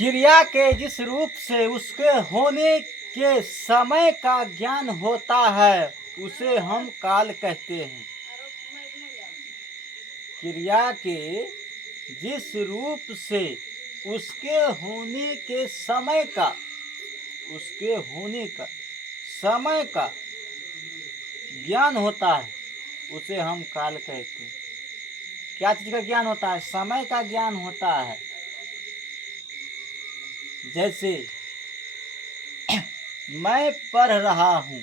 क्रिया के जिस रूप से उसके होने के समय का ज्ञान होता है उसे हम काल कहते हैं। क्रिया के जिस रूप से उसके होने के समय का समय का ज्ञान होता है उसे हम काल कहते हैं। क्या चीज का ज्ञान होता है? समय का ज्ञान होता है। जैसे मैं पढ़ रहा हूँ,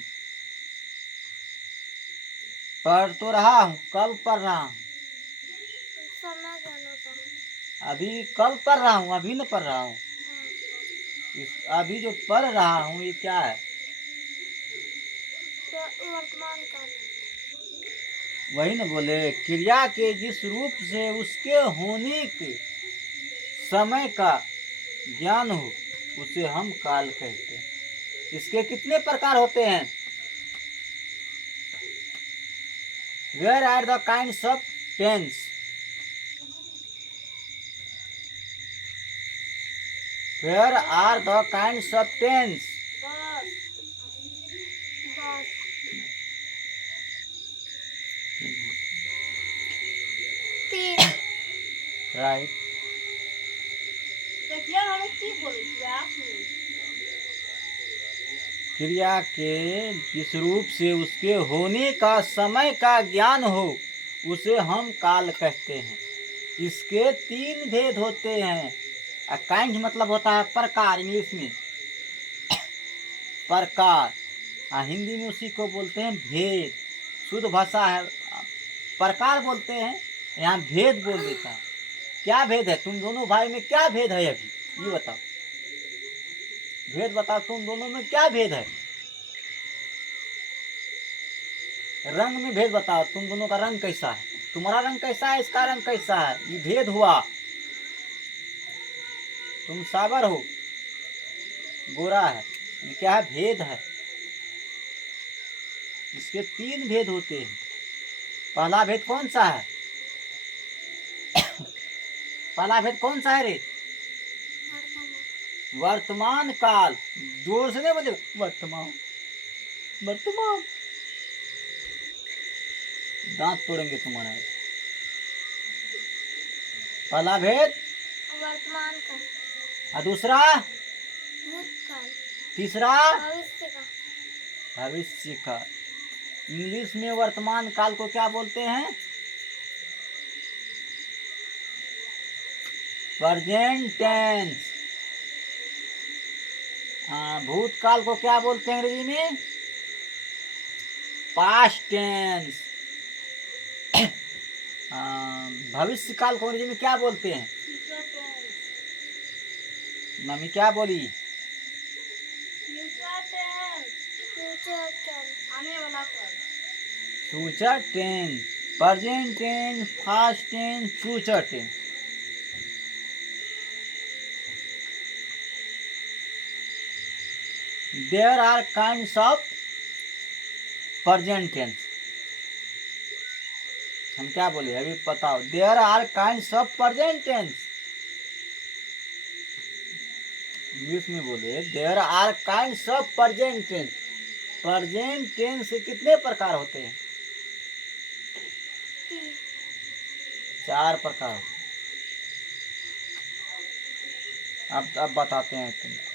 पढ़ तो रहा हूँ, कब पढ़ रहा हूँ? समय ज्ञान होता है। अभी कब पढ़ रहा हूँ? अभी न पढ़ रहा हूँ। अभी जो पढ़ रहा हूँ ये क्या है? वर्तमान काल। वही न बोले, क्रिया के जिस रूप से उसके होने के समय का ज्ञान हो उसे हम काल कहते हैं। इसके कितने प्रकार होते हैं? Where are the kinds of tense? Where are the kinds of tense? Right. क्रिया के जिस रूप से उसके होने का समय का ज्ञान हो उसे हम काल कहते हैं। इसके 3 भेद होते हैं। काइंड मतलब होता है प्रकार, इंग्लिश में प्रकार, हिंदी में उसी को बोलते हैं भेद। शुद्ध भाषा है, प्रकार बोलते हैं, यहाँ भेद बोल देता है। क्या भेद है? तुम दोनों भाई में क्या भेद है? अभी ये बताओ, भेद बताओ, तुम दोनों में क्या भेद है? रंग में भेद बताओ, तुम दोनों का रंग कैसा है? तुम्हारा रंग कैसा है, इसका रंग कैसा है? ये भेद हुआ। तुम सावर हो, गोरा है, ये क्या है? भेद है। इसके 3 भेद होते हैं। पहला भेद कौन सा है? पहला भेद कौन सा है रे? वर्तमान काल। जोर से नहीं बोले, वर्तमान वर्तमान, दांत तोड़ेंगे तुम्हारा। पहला भेद वर्तमान काल, और दूसरा भूतकाल, तीसरा भविष्य का। भविष्य का। इंग्लिश में वर्तमान काल को क्या बोलते हैं? Present tense. भूतकाल को क्या बोलते हैं अंग्रेजी में? Past tense. भविष्य काल को अंग्रेजी में क्या बोलते हैं? मम्मी क्या बोली? आने वाला काल। Future tense, present tense, past tense, future tense. There are kinds of present tense. हम क्या बोले अभी बताओ? There are kinds of present tense. English में बोले There are kinds of present tense. Present tense से कितने प्रकार होते हैं? 4 प्रकार। अब बताते हैं तुमको।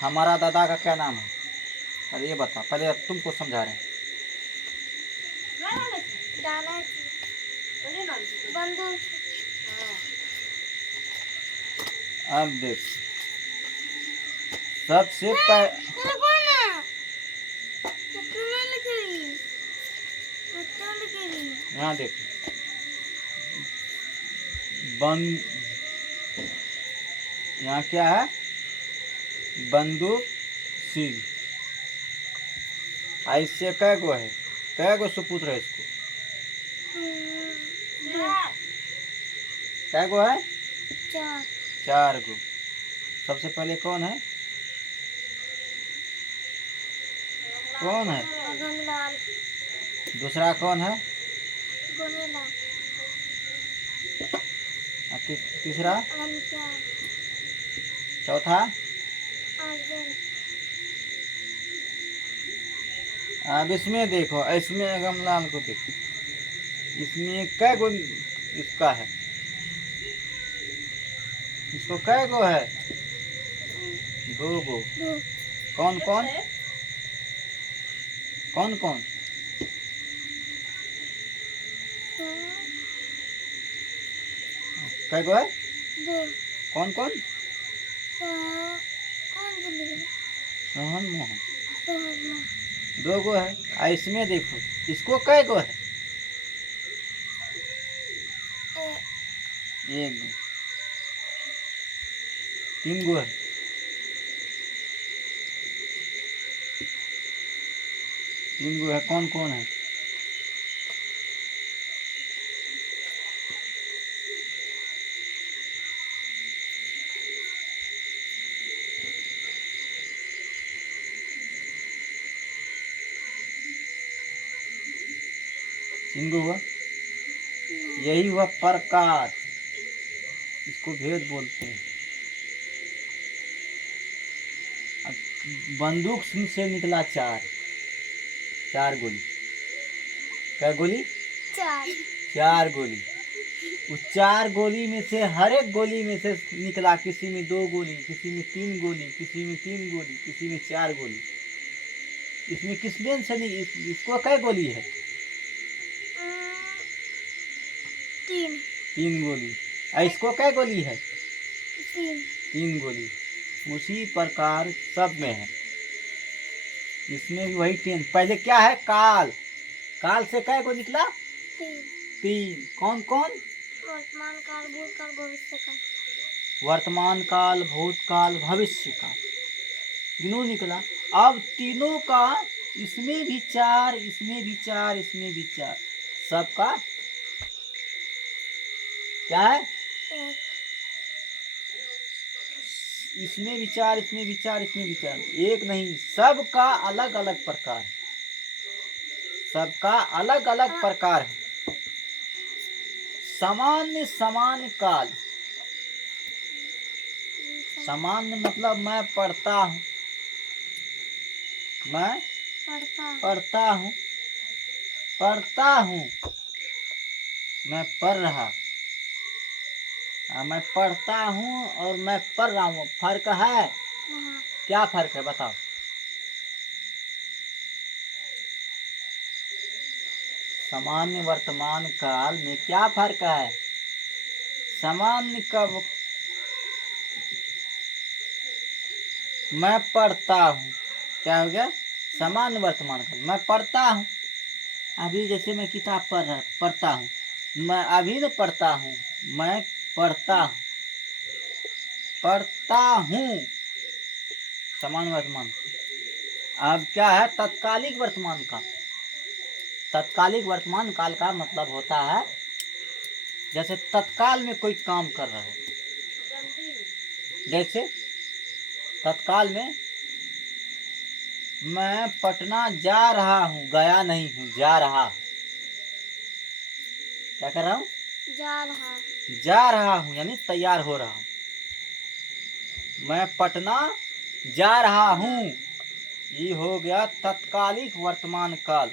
हमारा दादा का क्या नाम है? अरे ये बता, पहले अब तुमको समझा रहे हैं। बंधु। अब देख, सबसे यहाँ देख, यहाँ क्या है? बंदूक सिंह। ऐसे कै गो है? कै गो सुपुत्र है इसको? कै गो है? 4 गो। सबसे पहले कौन है? कौन है? गंगलाल। दूसरा कौन है? गोनेला। तीसरा, अंतर, चौथा, अर्जन, अब इसमें देखो, इसमें गमलाल को देखो, इसमें कै गो इसका है, इसको कै गो है? 2 गो। दो, कौन कौन? कौन कौन? कै गो है? दो, कौन कौन? अंजलि, रोहन मोहन। सोहना, 2 गो है। इसमें देखो, इसको कै गो है? 1 गो। 3 गो है। 3 गो है। कौन कौन है? सिंगु हुआ, यही हुआ प्रकार, इसको भेद बोलते हैं। अब बंदूक से निकला 4 गोली। क्या गोली? 4, 4 गोली। उस 4 गोली में से हर एक गोली में से निकला, किसी में 2 गोली, किसी में 3 गोली, किसी में 3 गोली, किसी में 4 गोली। इसमें किस बेन से नहीं, इसको कै गोली है? 3, 3 गोली। इसको कै गोली है? 3, 3 गोली। उसी प्रकार सब में है, इसमें भी वही 3। पहले क्या है? काल। काल से कै गो निकला? 3, 3। कौन कौन? वर्तमान काल, भूतकाल, भविष्य काल, वर्तमान काल, भूतकाल, भविष्य काल, तीनों निकला। अब तीनों का, इसमें भी 4, इसमें भी 4, इसमें भी 4, सबका क्या है? 1, इसमें भी 4, इसमें भी 4, इसमें भी 4। एक नहीं, सबका अलग अलग प्रकार है, सबका अलग अलग प्रकार है। सामान्य समान काल। सामान्य मतलब मैं पढ़ता हूँ, मैं पढ़ता हूँ, पढ़ता हूँ, मैं पढ़ रहा, मैं पढ़ता हूँ और मैं पढ़ रहा हूँ, फर्क है? क्या फर्क है बताओ? सामान्य वर्तमान काल में क्या फर्क है? सामान्य कब मैं पढ़ता हूँ, क्या हो गया? सामान्य वर्तमान काल, मैं पढ़ता हूँ। अभी जैसे मैं किताब पढ़ता हूँ, मैं अभी न पढ़ता हूँ, मैं पढ़ता हूँ, पढ़ता हूँ, सामान्य वर्तमान। अब क्या है? तत्कालिक वर्तमान काल। तत्कालिक वर्तमान काल का मतलब होता है जैसे तत्काल में कोई काम कर रहा है, जैसे तत्काल में मैं पटना जा रहा हूँ, गया नहीं हूँ, जा रहा। क्या कर रहा हूँ? जा रहा हूँ, यानी तैयार हो रहा हूँ। मैं पटना जा रहा हूँ, ये हो गया तत्कालिक वर्तमान काल।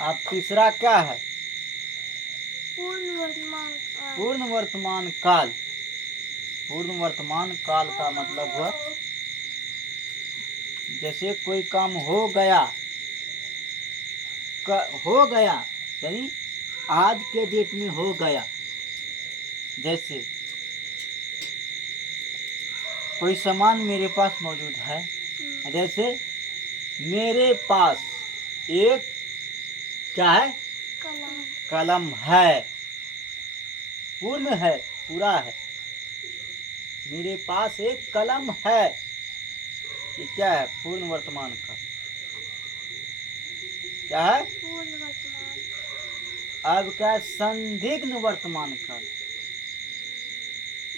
अब तीसरा क्या है? पूर्ण वर्तमान काल। पूर्ण वर्तमान काल। पूर्ण वर्तमान काल का मतलब हुआ जैसे कोई काम हो गया, हो गया यानी आज के डेट में हो गया। जैसे कोई सामान मेरे पास मौजूद है, जैसे मेरे पास एक क्या है? कलम। कलम है, पूर्ण है, पूरा है। मेरे पास एक कलम है, ये क्या है? पूर्ण वर्तमान का। क्या है? पूर्ण वर्तमान। अब क्या है? संदिग्ध वर्तमान काल।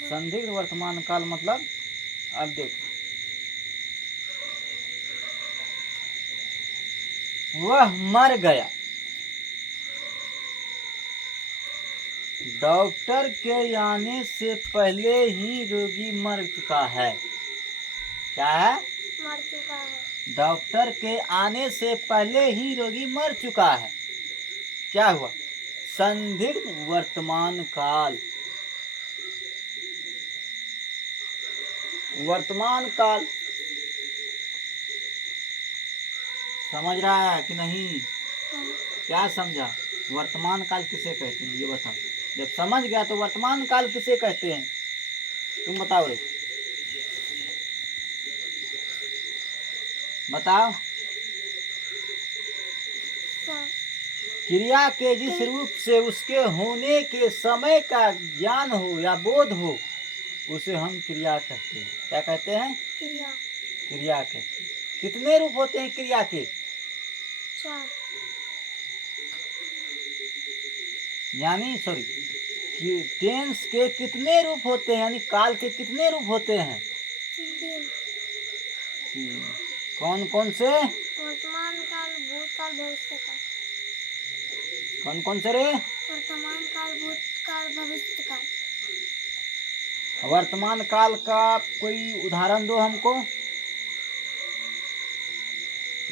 संदिग्ध वर्तमान काल मतलब, अब देखो, वह मर गया। डॉक्टर के आने से पहले ही रोगी मर चुका है। क्या है? मर चुका है। डॉक्टर के आने से पहले ही रोगी मर चुका है। क्या हुआ? संदिग्ध वर्तमान काल। वर्तमान काल समझ रहा है कि नहीं? हाँ। क्या समझा? वर्तमान काल किसे कहते हैं ये बताओ। जब समझ गया तो वर्तमान काल किसे कहते हैं तुम बताओ रे, बताओ। हाँ। क्रिया के जिस रूप से उसके होने के समय का ज्ञान हो या बोध हो उसे हम क्रिया कहते हैं। क्या कहते हैं? क्रिया। क्रिया कहते हैं। कितने रूप होते हैं क्रिया के? 4। यानी टेंस के कितने रूप होते हैं, यानी काल के कितने रूप होते हैं? 3। कौन कौन से? वर्तमान काल, भूतकाल, भविष्य काल। कौन कौन से रे? वर्तमान काल, भूतकाल, भविष्य काल। वर्तमान काल का कोई उदाहरण दो हमको।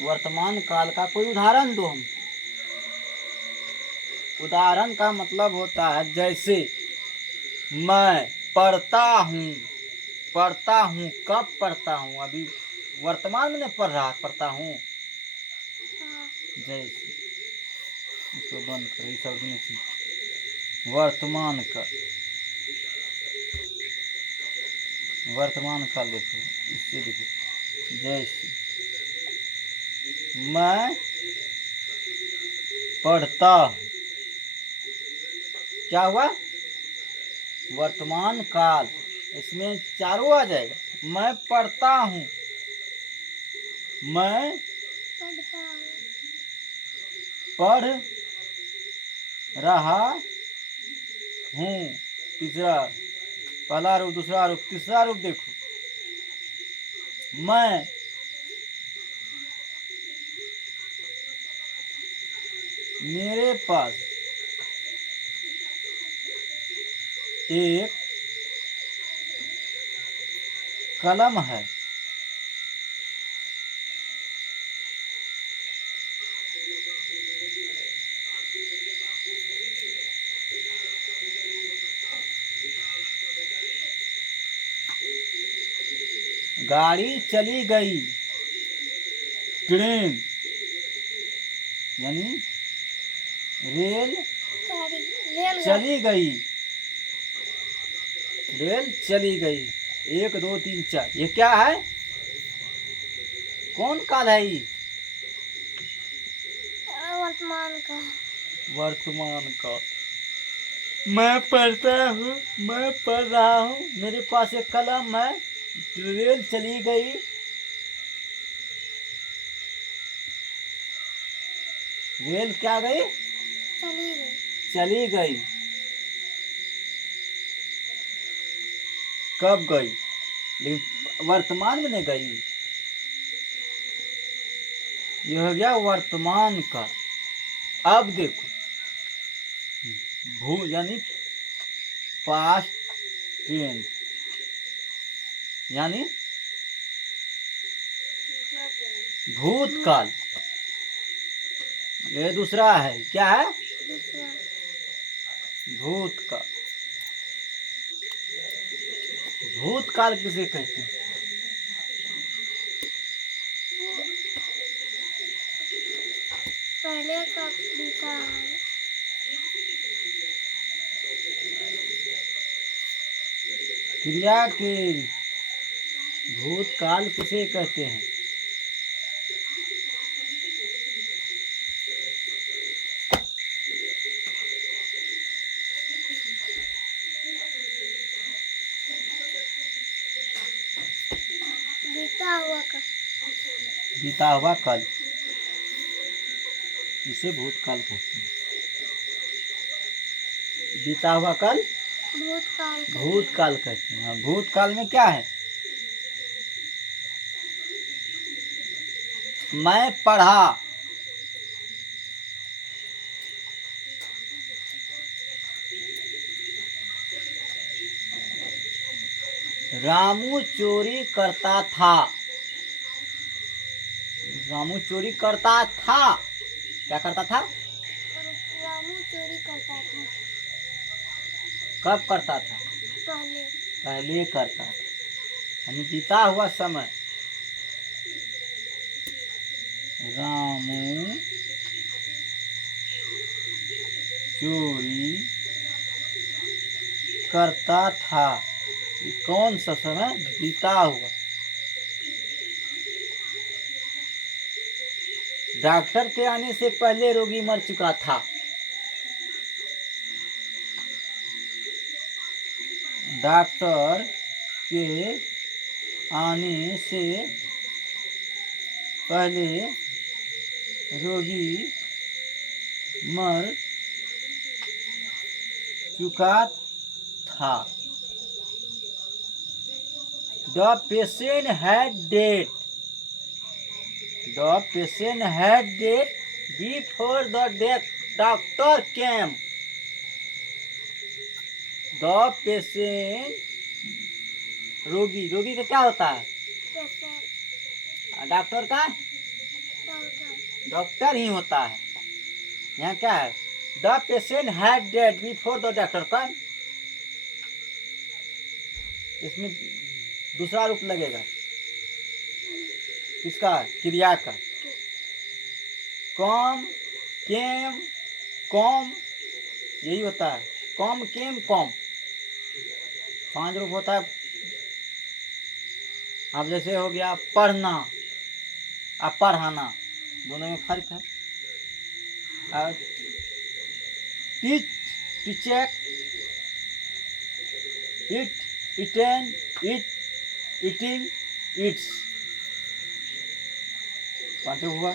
वर्तमान काल का कोई उदाहरण दो हमको। उदाहरण का मतलब होता है जैसे मैं पढ़ता हूँ। पढ़ता हूँ कब पढ़ता हूँ? अभी वर्तमान में पढ़ता हूँ। हाँ। जैसे इसको बंद करो, ये सब नहीं। वर्तमान काल, वर्तमान काल देखो, इससे देखो। जैसे मैं पढ़ता हूँ, क्या हुआ? वर्तमान काल, इसमें चारों आ जाएगा। मैं पढ़ता हूँ, मैं पढ़ता हूँ, पढ़ रहा हूँ। तीसरा, पहला रूप, दूसरा रूप, तीसरा रूप देखो। मैं मेरे पास एक कलम है। गाड़ी चली गई, ट्रेन यानी रेल चली गई, रेल चली गई। 1 2 3 4, ये क्या है? कौन काल है ये? वर्तमान काल। वर्तमान काल। मैं पढ़ता हूँ, मैं पढ़ रहा हूँ, मेरे पास एक कलम है, रेल चली गई, रेल क्या गई? चली गई। चली गई। कब गई? लेकिन वर्तमान में नहीं गई। यह हो गया वर्तमान का। अब देखो, भू यानी पास्ट टेंस, यानी भूतकाल। ये दूसरा है, क्या है? दूसरा। भूतकाल। भूतकाल किसे कहते हैं? पहले का बीता है। क्रिया के भूतकाल किसे कहते हैं? बीता हुआ का। बीता हुआ कल, इसे भूतकाल कहते हैं। बीता हुआ कल भूतकाल। भूतकाल कहते हैं। भूतकाल में क्या है? मैं पढ़ा, रामू चोरी करता था। रामू चोरी करता था। क्या करता था? रामू चोरी करता था। कब करता था? पहले। पहले करता था, यानी बीता हुआ समय। रामू चोरी करता था। ये कौन सा समय? बीता हुआ। डॉक्टर के आने से पहले रोगी मर चुका था। डॉक्टर के आने से पहले रोगी मर चुका था। The patient had died. The patient had died before the doctor came. The patient रोगी, रोगी का क्या होता है? पेशेंट। डॉक्टर का? डॉक्टर। डॉक्टर ही होता है। यहाँ क्या है? The patient had died before the doctor came. इसमें दूसरा रूप लगेगा किसका? क्रिया का। कॉम, केम, कॉम, यही होता है। कॉम, केम, कॉम, 5 रूप होता है। अब जैसे हो गया पढ़ना और पढ़ाना, दोनों में फर्क है। और टीच, टीचेक, eat, eaten, eat, eating, eats, 5 रूप हुआ।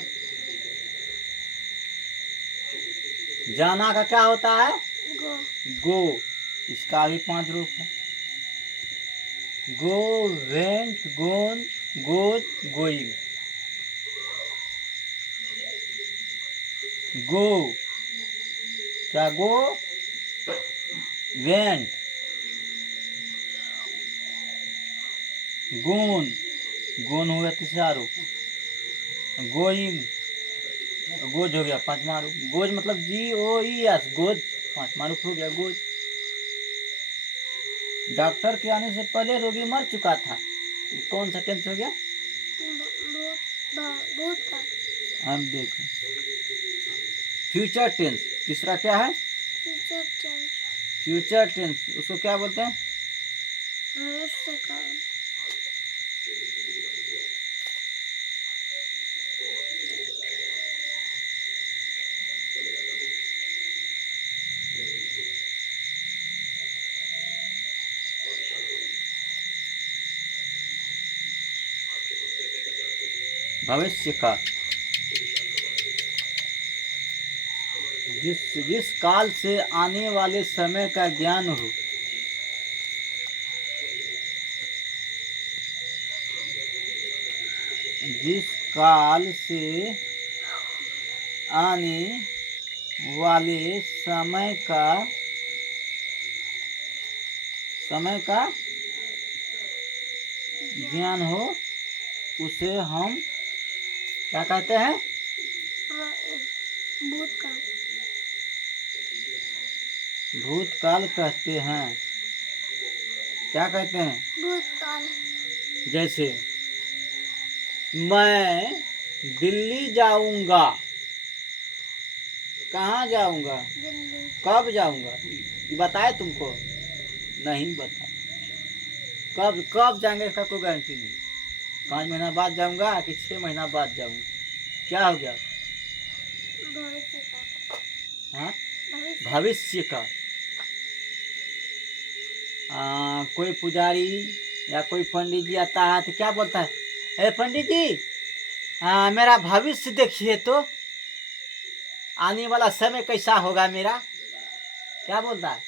जाना का क्या होता है? गो। गो, इसका भी 5 रूप है। गो, वेंट, गोन, गोज, गोइंग। गो क्या? गो, वेंट, गोन, गोन हो गया तीसरा रूप। गोइंग, गोज हो गया 5वां रूप। गोज मतलब GOES, गोज 5वां रूप हो गया गोज। डॉक्टर के आने से पहले रोगी मर चुका था। कौन सा टेंस हो गया? भूत का। हम देखो फ्यूचर टेंस। तीसरा क्या है? Future tense. फ्यूचर टेंस उसको क्या बोलते हैं? भविष्य काल। भविष्य का। जिस काल से आने वाले समय का ज्ञान हो। जिस काल से आने वाले समय का ज्ञान हो, उसे हम क्या कहते हैं? भूतकाल। भूतकाल कहते हैं। क्या कहते हैं? भूतकाल। जैसे मैं दिल्ली जाऊंगा। कहाँ जाऊंगा? दिल्ली। कब जाऊंगा? ये बताए तुमको? नहीं बता। कब कब जाएंगे इसका कोई गारंटी नहीं। 5 महीना बाद जाऊंगा कि 6 महीना बाद जाऊंगा। क्या हो गया? भविष्य का। हाँ, भविष्य। भविष्य का। कोई पुजारी या कोई पंडित जी आता है तो क्या बोलता है? ए पंडित जी, मेरा भविष्य देखिए तो, आने वाला समय कैसा होगा मेरा। क्या बोलता है?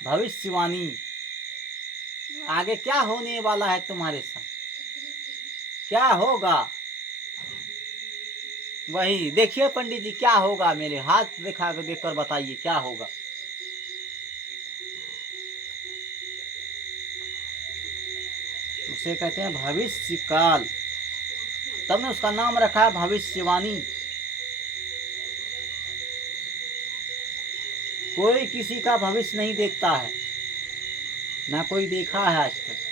भविष्यवाणी। आगे क्या होने वाला है तुम्हारे साथ, क्या होगा, वही देखिए पंडित जी क्या होगा, मेरे हाथ दिखा कर देखकर बताइए क्या होगा। उसे कहते हैं भविष्य काल। तब ने उसका नाम रखा है भविष्यवाणी। कोई किसी का भविष्य नहीं देखता है, ना कोई देखा है आज तक।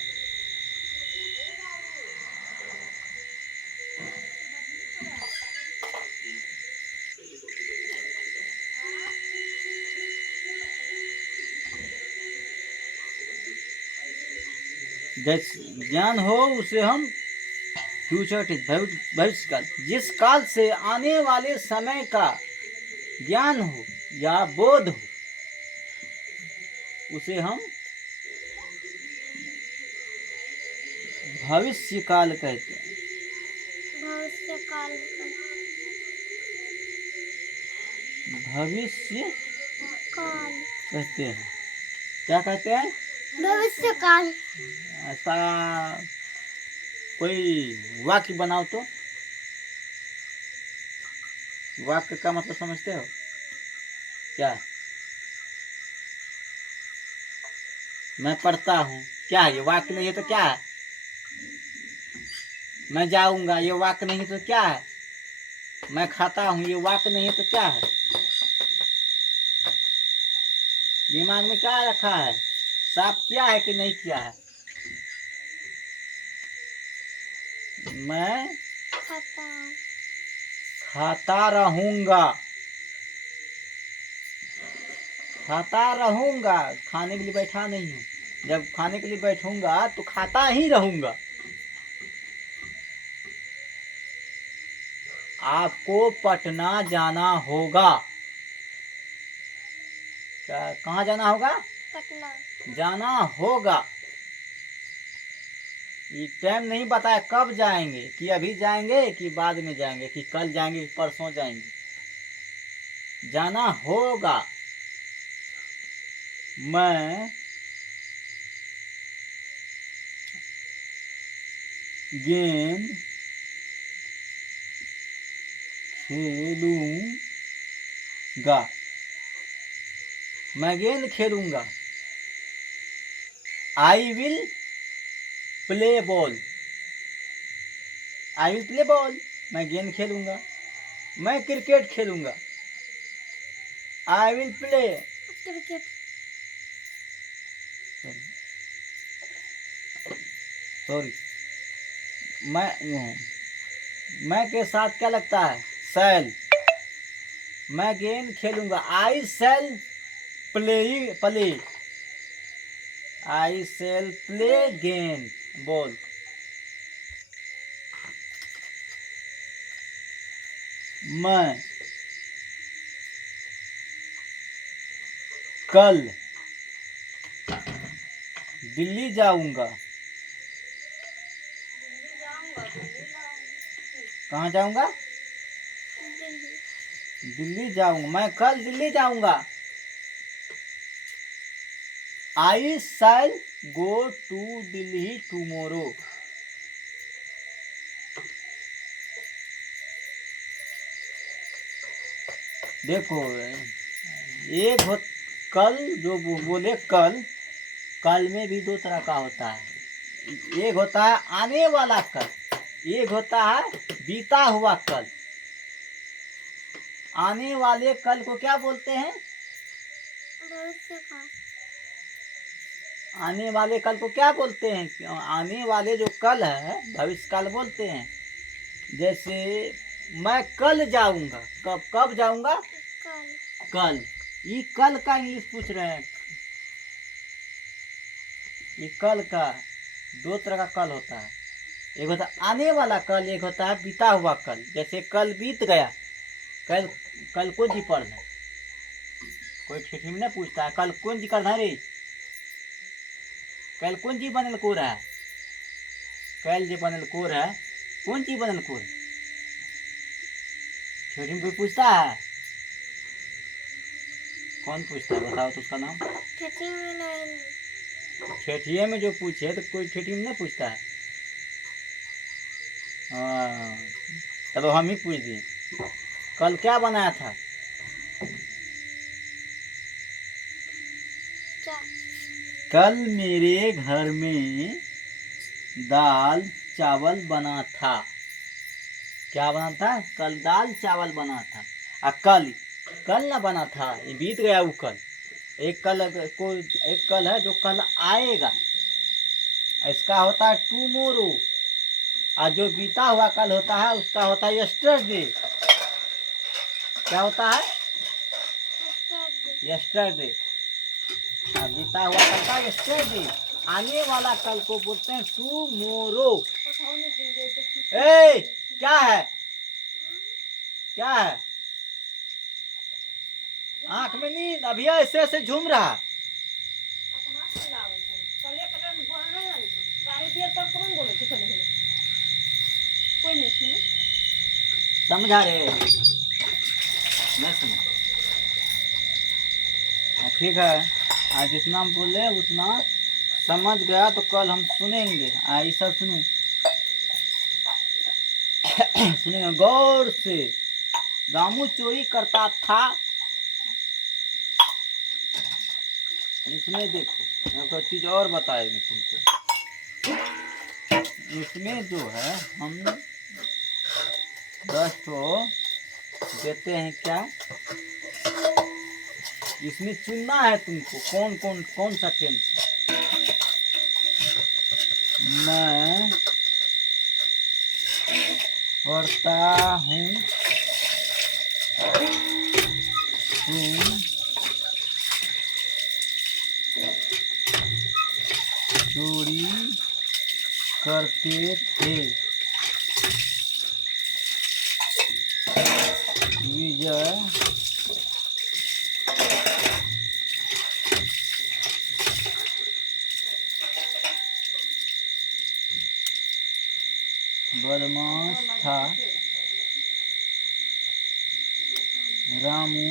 जैसे ज्ञान हो उसे हम फ्यूचर भविष्य काल, जिस काल से आने वाले समय का ज्ञान हो या बोध हो उसे हम भविष्य काल कहते हैं। भविष्य काल भविष्य काल कहते हैं। क्या कहते हैं? भविष्य काल। ऐसा कोई वाक्य बनाओ तो। वाक्य का मतलब समझते हो क्या? मैं पढ़ता हूँ, क्या है ये? वाक्य नहीं है तो क्या है? मैं जाऊंगा, ये वाक्य नहीं है तो क्या है? मैं खाता हूँ, ये वाक्य नहीं है तो क्या है? दिमाग में क्या रखा है? साफ किया है कि नहीं किया है? मैं खाता रहूंगा। खाता रहूंगा, खाने के लिए बैठा नहीं हूँ। जब खाने के लिए बैठूंगा तो खाता ही रहूंगा। आपको पटना जाना होगा। क्या? कहाँ जाना होगा? पटना जाना होगा। ये टाइम नहीं बताया कब जाएंगे, कि अभी जाएंगे कि बाद में जाएंगे, कि कल जाएंगे कि परसों जाएंगे। जाना होगा। मैं गेंद खेलूंगा। मैं गेंद खेलूंगा। I will play ball. I will play ball, मैं गेंद खेलूंगा। मैं क्रिकेट खेलूंगा। I will play cricket. Sorry, मैं के साथ क्या लगता है? शैल। मैं गेंद खेलूंगा। आई शैल प्ले। आई शैल प्ले गेंद बॉल। मैं कल दिल्ली जाऊंगा। कहाँ जाऊंगा? दिल्ली जाऊंगा। मैं कल दिल्ली जाऊंगा। आई शैल गो टू दिल्ली टुमारो। देखो, एक हो कल, जो बोले कल, कल में भी दो तरह का होता है। एक होता है आने वाला कल, एक होता है बीता हुआ कल। आने वाले कल को क्या बोलते हैं? भविष्य काल। आने वाले कल को क्या बोलते हैं? आने वाले जो कल है भविष्य काल बोलते हैं। जैसे मैं कल जाऊंगा। कब जाऊंगा? काल। कल। ये कल का इंग्लिश पूछ रहे हैं। ये कल का दो तरह का कल होता है। एक होता है आने वाला कल, एक होता है बीता हुआ कल। जैसे कल बीत गया, कल कौन जी पढ़ है? कोई ठेठी में नहीं पूछता है कल कौन जी कर रे, कल कौन जी बनल को रहा है? कल जो बनल को रहा है, कौन चीज बनल को? ठेठी में कोई पूछता है? कौन पूछता है बताओ तो उसका नाम। ठेठी में नहीं। ठेठिए में जो पूछे तो कोई ठेठी में नहीं पूछता है। हाँ, चलो हम ही पूछ दिए। कल क्या बनाया था? क्या? कल मेरे घर में दाल चावल बना था। क्या बना था? कल दाल चावल बना था। कल कल ना बना था, ये बीत गया वो कल। एक कल है जो कल आएगा, इसका होता है टुमोरो। और जो बीता हुआ कल होता है उसका होता है यस्टरडे। क्या होता है? यस्टरडे। बीता हुआ कल का यस्टरडे। आने वाला कल को बोलते हैं टुमोरो। ए क्या है? क्या है? आंख में नींद अभी ऐसे ऐसे झूम रहा। समझा रे? नहीं समझ? ठीक है, आज जितना हम बोले उतना समझ गया तो कल हम सुनेंगे। आई सब सुनो। सुनेंगे गौर से। रामू चोरी करता था। इसमें देखो एक चीज और बताएंगे तुमको। इसमें जो है हम 10 तो देते हैं। क्या इसमें चुनना है तुमको कौन सा टेंस। मैं पढ़ता हूँ, तुम चोरी करते थे। विजय बदमाश था। रामू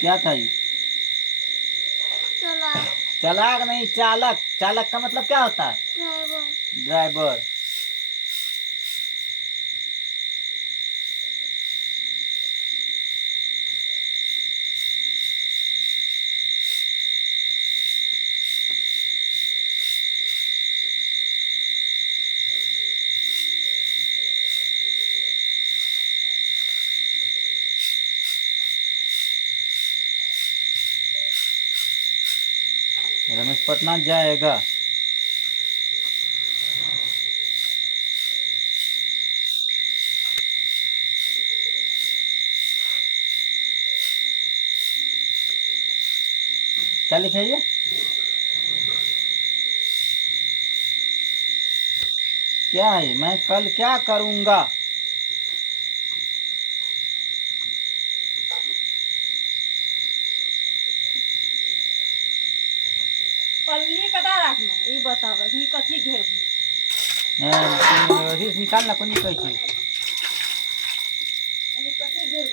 क्या था ये? चालाक नहीं, चालक। चालक का मतलब क्या होता है? ड्राइवर। रमेश पटना जाएगा। क्या लिखा है ये? क्या है? मैं कल क्या करूँगा? पल्ली कदा रखना ये बताओ। इसमें कथी घेर निकालना कौन कहै छै? कथी घेर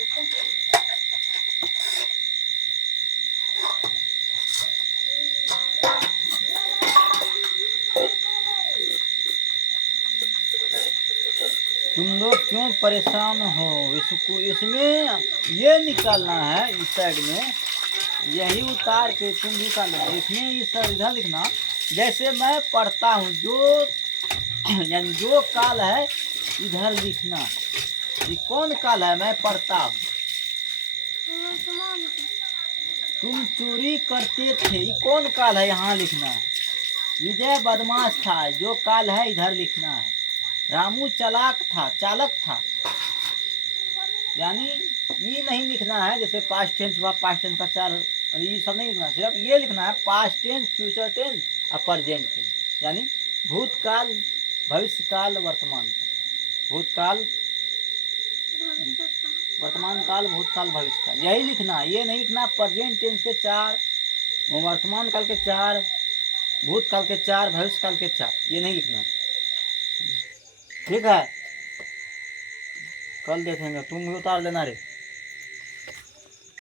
तुम लोग क्यों परेशान हो? इसमें ये निकालना है। इस साइड में यही उतार के तुम निकालना। इसमें इस इधर लिखना। जैसे मैं पढ़ता हूँ, जो यानी जो काल है इधर लिखना। ये कौन काल है? मैं पढ़ता हूँ। तुम चोरी करते थे, ये कौन काल है? यहाँ लिखना है। विजय बदमाश था, जो काल है इधर लिखना है। रामू चालाक था। यानी ये नहीं लिखना है जैसे पास्ट टेंस हुआ, पास्ट टेंस का 4, ये सब नहीं लिखना। सिर्फ ये लिखना है पास्ट टेंस, फ्यूचर टेंस और प्रेजेंट टेंस। यानी भूतकाल, भविष्यकाल, वर्तमान काल। भूतकाल, वर्तमान काल, भूतकाल, भविष्यकाल, यही लिखना। ये नहीं लिखना प्रेजेंट टेंस के 4, वर्तमान काल के 4, भूतकाल के 4, भविष्यकाल के 4, ये नहीं लिखना। ठीक है, कल देखेंगे। तुम भी उतार लेना रे।